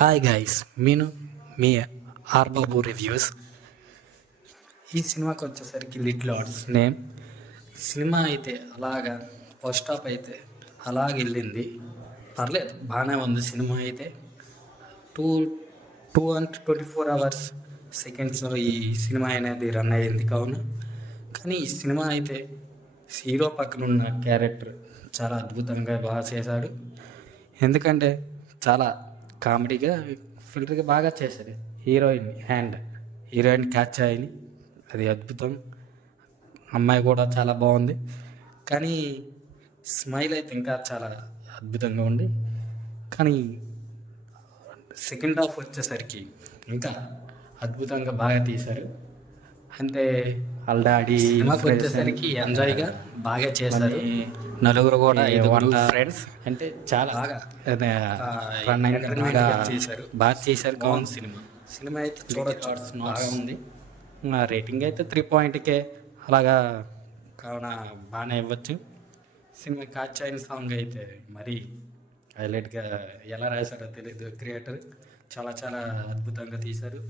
Hi guys, నేను మీ ఆర్బాబు reviews. ఈ సినిమాకి వచ్చేసరికి లిటిల్ ఆర్ట్స్ నేమ్. సినిమా అయితే అలాగా ఫస్ట్ హాఫ్ అయితే అలాగ వెళ్ళింది, పర్లేదు బాగానే ఉంది. సినిమా అయితే టూ 24 అవర్స్ సెకండ్స్లో ఈ సినిమా అనేది రన్ అయ్యింది కావున. కానీ ఈ సినిమా అయితే హీరో పక్కన ఉన్న క్యారెక్టర్ చాలా అద్భుతంగా బాగా చేశాడు. ఎందుకంటే చాలా కామెడీగా ఫిల్టర్గా బాగా చేశాడు. హీరోయిన్ క్యాచ్ అయ్యి అది అద్భుతం. అమ్మాయి కూడా చాలా బాగుంది. కానీ స్మైల్ అయితే ఇంకా చాలా అద్భుతంగా ఉంది. కానీ సెకండ్ హాఫ్ వచ్చేసరికి ఇంకా అద్భుతంగా బాగా తీశారు. అంటే వాళ్ళ డాడీ సినిమాకి వచ్చేసరికి ఎంజాయ్గా బాగా చేశారు. నలుగురు కూడా ఫ్రెండ్స్ అంటే చాలా బాగా రన్ బాగా చేశారు. బాగుంది సినిమా. సినిమా అయితే చూడొచ్చు, బాగా ఉంది. రేటింగ్ అయితే 3.0 అలాగా కావున బాగానే ఇవ్వచ్చు. సినిమా క్యాచ్ అయిన సాంగ్ అయితే మరీ హైలైట్గా ఎలా రాశారో తెలియదు. క్రియేటర్ చాలా చాలా అద్భుతంగా తీశారు.